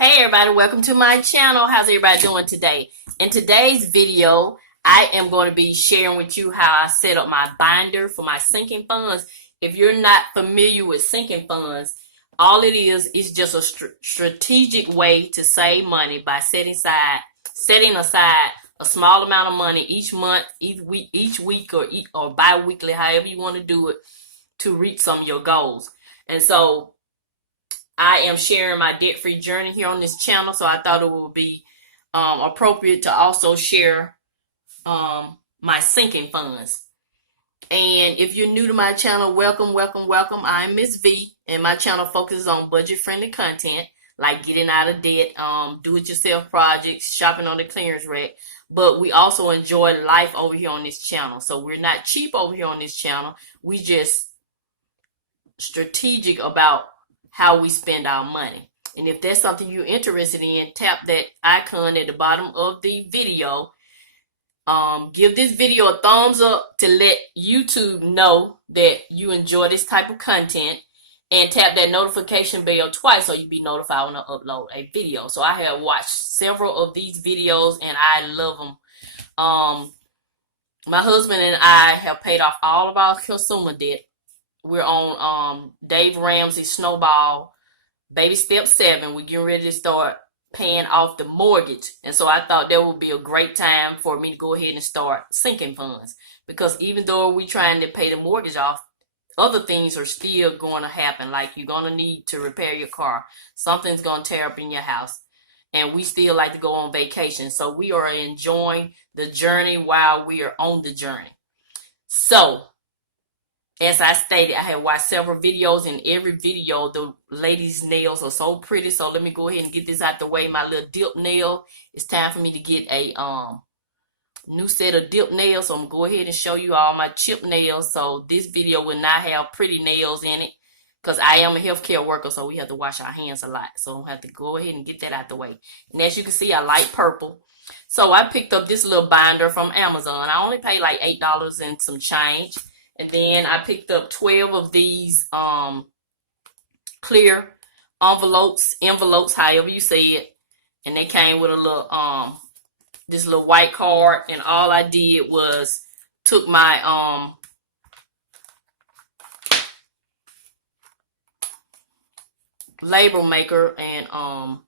Hey everybody, welcome to my channel. How's everybody doing today? In today's video, I am going to be sharing with you how I set up my binder for my sinking funds. If you're not familiar with sinking funds, all it is just a strategic way to save money by setting aside a small amount of money each month, each week or bi-weekly, however you want to do it, to reach some of your goals. And so I am sharing my debt-free journey here on this channel, so I thought it would be appropriate to also share my sinking funds. And if you're new to my channel, welcome. I'm Mrs Vee, and my channel focuses on budget-friendly content like getting out of debt, do-it-yourself projects, shopping on the clearance rack. But we also enjoy life over here on this channel. So we're not cheap over here on this channel. We just strategic about how we spend our money. And if that's something you're interested in, tap that icon at the bottom of the video. Give this video a thumbs up to let YouTube know that you enjoy this type of content, and tap that notification bell twice so you'll be notified when I upload a video. So I have watched several of these videos and I love them. My husband and I have paid off all of our consumer debt. We're on Dave Ramsey Snowball, baby step 7. We're getting ready to start paying off the mortgage. And so I thought that would be a great time for me to go ahead and start sinking funds. Because even though we're trying to pay the mortgage off, other things are still going to happen. Like you're going to need to repair your car. Something's going to tear up in your house. And we still like to go on vacation. So we are enjoying the journey while we are on the journey. So, as I stated, I have watched several videos. In every video, the ladies' nails are so pretty. So let me go ahead and get this out the way. My little dip nail. It's time for me to get a new set of dip nails. So I'm going to go ahead and show you all my chip nails. So this video will not have pretty nails in it, because I am a healthcare worker, so we have to wash our hands a lot. So I have to go ahead and get that out the way. And as you can see, I like purple. So I picked up this little binder from Amazon. I only paid like $8 and some change. And then I picked up 12 of these clear envelopes, however you say it. And they came with a little this little white card. And all I did was took my label maker and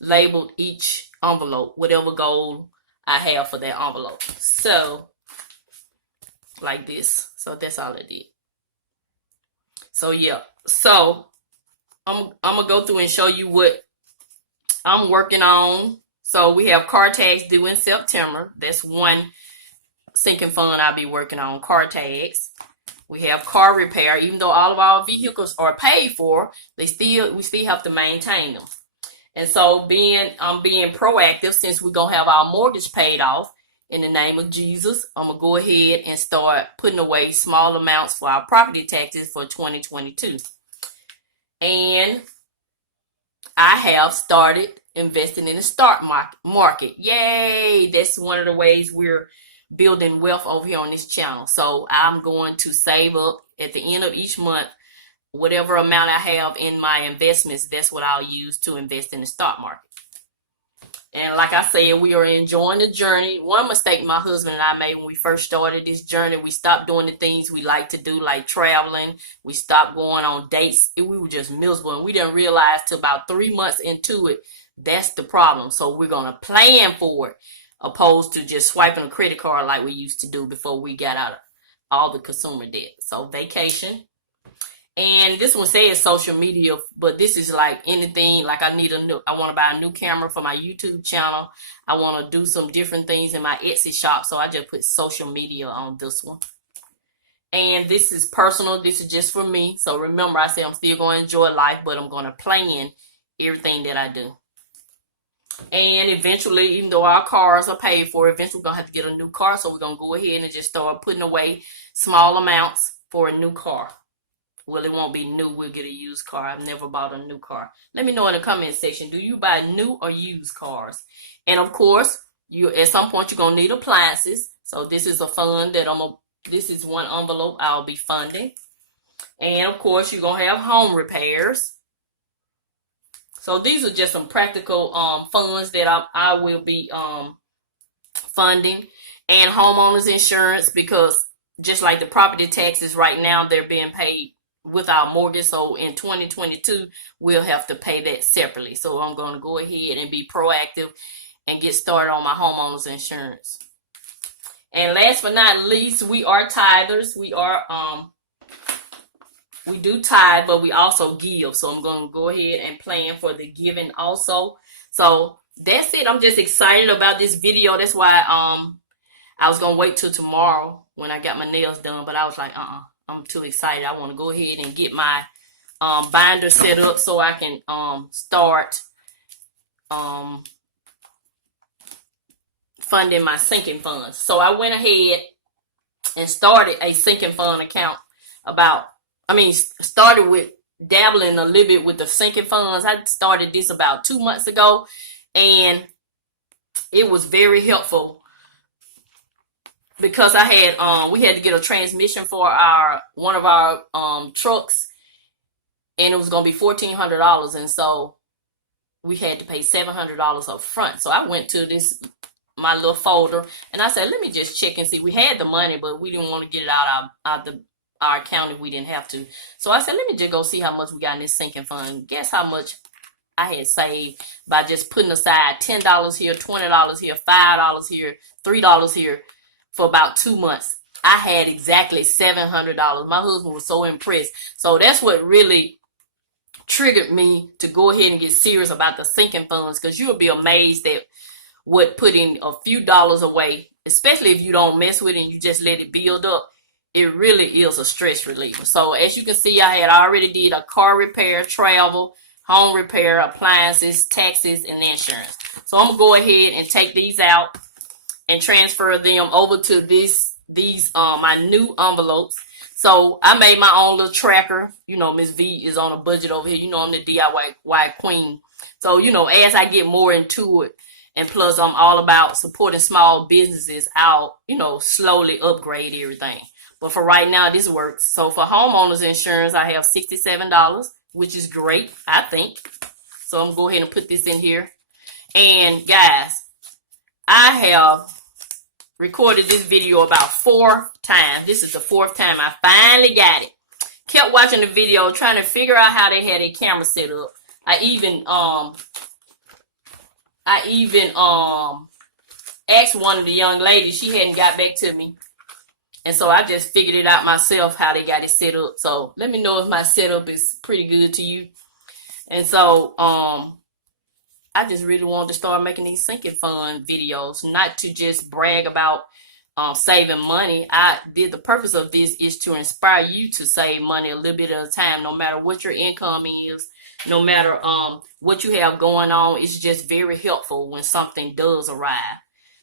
labeled each envelope, whatever goal I have for that envelope. So like this. So that's all I did. So yeah. So I'm gonna go through and show you what I'm working on. So we have car tags due in September. That's one sinking fund I'll be working on, car tags. We have car repair. Even though all of our vehicles are paid for, we still have to maintain them. And so I'm being proactive, since we're gonna have our mortgage paid off. In the name of Jesus, I'm going to go ahead and start putting away small amounts for our property taxes for 2022. And I have started investing in the stock market. Yay! That's one of the ways we're building wealth over here on this channel. So I'm going to save up at the end of each month, whatever amount I have in my investments. That's what I'll use to invest in the stock market. And like I said, we are enjoying the journey. One mistake my husband and I made when we first started this journey, we stopped doing the things we like to do, like traveling. We stopped going on dates. We were just miserable. And we didn't realize till about 3 months into it, that's the problem. So we're going to plan for it, opposed to just swiping a credit card like we used to do before we got out of all the consumer debt. So vacation. And this one says social media, but this is like anything. Like I want to buy a new camera for my YouTube channel. I want to do some different things in my Etsy shop. So I just put social media on this one. And this is personal. This is just for me. So remember, I say I'm still going to enjoy life, but I'm going to plan everything that I do. And eventually, even though our cars are paid for, eventually we're going to have to get a new car. So we're going to go ahead and just start putting away small amounts for a new car. Well, it won't be new. We'll get a used car. I've never bought a new car. Let me know in the comment section. Do you buy new or used cars? And of course, at some point you're gonna need appliances. So this is a fund that this is one envelope I'll be funding. And of course, you're gonna have home repairs. So these are just some practical funds that I will be funding, and homeowners insurance, because just like the property taxes right now, they're being paid with our mortgage. So in 2022, we'll have to pay that separately. So I'm going to go ahead and be proactive and get started on my homeowners insurance. And last but not least, we are tithers. We do tithe, but we also give. So I'm going to go ahead and plan for the giving also. So that's it. I'm just excited about this video. That's why I was going to wait till tomorrow when I got my nails done, but I was like, I'm too excited. I want to go ahead and get my binder set up so I can start funding my sinking funds. So I went ahead and started a sinking fund account started with dabbling a little bit with the sinking funds. I started this about 2 months ago, and it was very helpful because we had to get a transmission for one of our trucks, and it was going to be $1,400, and so we had to pay $700 up front. So I went to my little folder, and I said, let me just check and see. We had the money, but we didn't want to get it out our account if we didn't have to. So I said, let me just go see how much we got in this sinking fund. Guess how much I had saved by just putting aside $10 here, $20 here, $5 here, $3 here for about 2 months. I had exactly $700. My husband was so impressed. So that's what really triggered me to go ahead and get serious about the sinking funds, because you'll be amazed at what putting a few dollars away, especially if you don't mess with it and you just let it build up, it really is a stress reliever. So as you can see, I had already did a car repair, travel, home repair, appliances, taxes, and insurance. So I'm gonna go ahead and take these out and transfer them over to these my new envelopes. So I made my own little tracker. You know, Mrs Vee is on a budget over here. You know, I'm the DIY queen. So, you know, as I get more into it, and plus I'm all about supporting small businesses, I'll, slowly upgrade everything. But for right now, this works. So for homeowners insurance, I have $67, which is great, I think. So I'm going to go ahead and put this in here. And guys, I have recorded this video about 4 times. This is the 4th time I finally got it. Kept watching the video, trying to figure out how they had a camera set up. I even asked one of the young ladies. She hadn't got back to me. And so I just figured it out myself how they got it set up. So let me know if my setup is pretty good to you. And so I just really wanted to start making these sinking fund videos, not to just brag about saving money. The purpose of this is to inspire you to save money a little bit at a time, no matter what your income is, no matter what you have going on. It's just very helpful when something does arrive.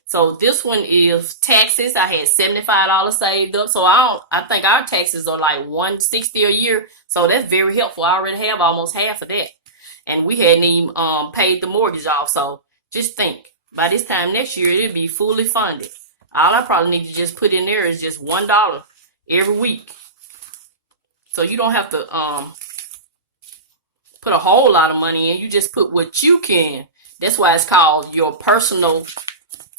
So this one is taxes. I had $75 saved up. So I think our taxes are like $160 a year. So that's very helpful. I already have almost half of that. And we hadn't even paid the mortgage off. So just think, by this time next year, it'll be fully funded. All I probably need to just put in there is just $1 every week. So you don't have to put a whole lot of money in. You just put what you can. That's why it's called your personal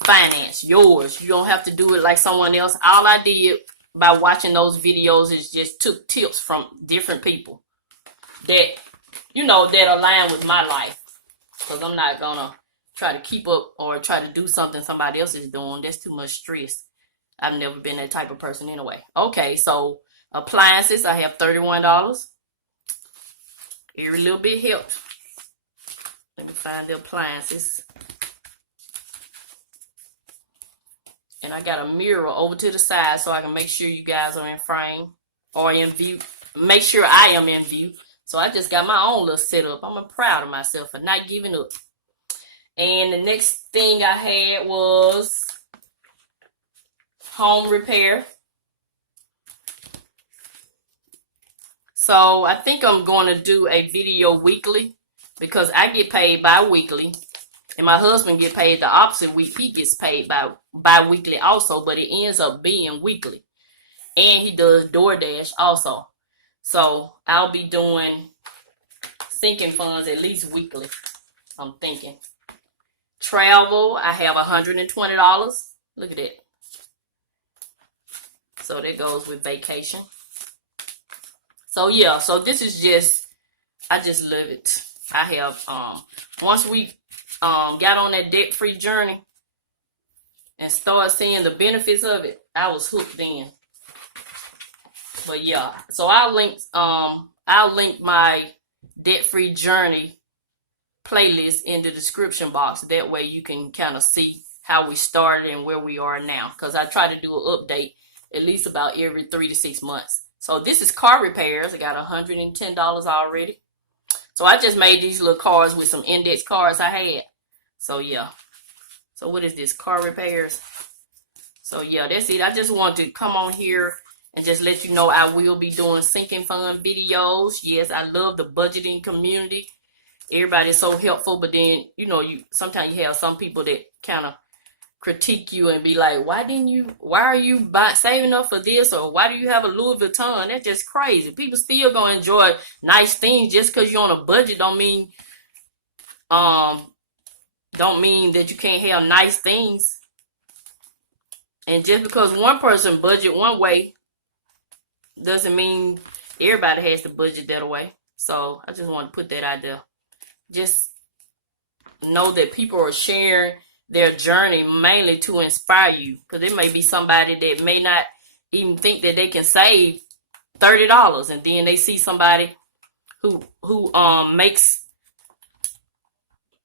finance, yours. You don't have to do it like someone else. All I did by watching those videos is just took tips from different people that, that align with my life. Because I'm not going to try to keep up or try to do something somebody else is doing. That's too much stress. I've never been that type of person anyway. Okay, so appliances, I have $31. Every little bit helps. Let me find the appliances. And I got a mirror over to the side so I can make sure you guys are in frame or in view. Make sure I am in view. So I just got my own little setup. I'm proud of myself for not giving up. And the next thing I had was home repair. So I think I'm going to do a video weekly because I get paid bi-weekly. And my husband get paid the opposite week. He gets paid bi-weekly also, but it ends up being weekly. And he does DoorDash also. So I'll be sinking funds at least weekly. I'm thinking. Travel, I have $120. Look at it. So that goes with vacation. So yeah, so this is just, I just love it. I have, once we got on that debt-free journey and started seeing the benefits of it, I was hooked in. But yeah, so I'll link my debt-free journey playlist in the description box. That way you can kind of see how we started and where we are now. Because I try to do an update at least about every 3 to 6 months. So this is car repairs. I got $110 already. So I just made these little cards with some index cards I had. So yeah. So what is this? Car repairs. So yeah, that's it. I just wanted to come on here and just let you know I will be doing sinking fund videos. Yes, I love the budgeting community. Everybody's so helpful, but then, you know, sometimes you have some people that kind of critique you and be like, why are you saving up for this, or why do you have a Louis Vuitton? That's just crazy. People still gonna enjoy nice things. Just because you're on a budget don't mean that you can't have nice things. And just because one person budget one way doesn't mean everybody has to budget that way. So I just want to put that out there. Just know that people are sharing their journey mainly to inspire you, because it may be somebody that may not even think that they can save $30, and then they see somebody who makes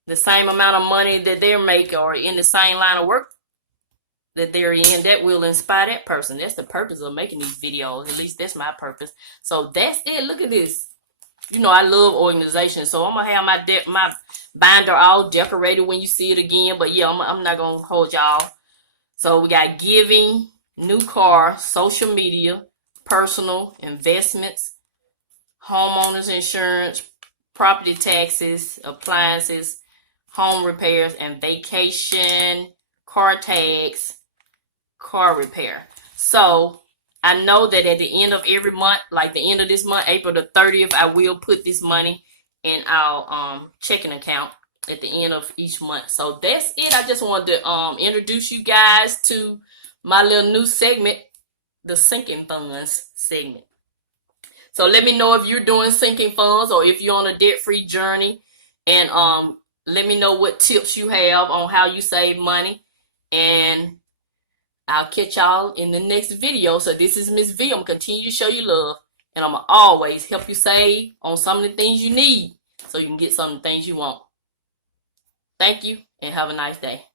the same amount of money that they're making, or in the same line of work that they're in, that will inspire that person. That's the purpose of making these videos. At least that's my purpose. So that's it. Look at this. You know, I love organization, so I'm gonna have my binder all decorated when you see it again. But yeah, I'm not gonna hold y'all. So we got giving, new car, social media, personal, investments, homeowners insurance, property taxes, appliances, home repairs, and vacation, car tags, car repair. So I know that at the end of every month, like the end of this month, April the 30th, I will put this money in our checking account at the end of each month. So that's it. I just wanted to introduce you guys to my little new segment, the sinking funds segment. So let me know if you're doing sinking funds or if you're on a debt-free journey, and let me know what tips you have on how you save money, and I'll catch y'all in the next video. So this is Mrs Vee. I'm going to continue to show you love, and I'm going to always help you save on some of the things you need so you can get some of the things you want. Thank you, and have a nice day.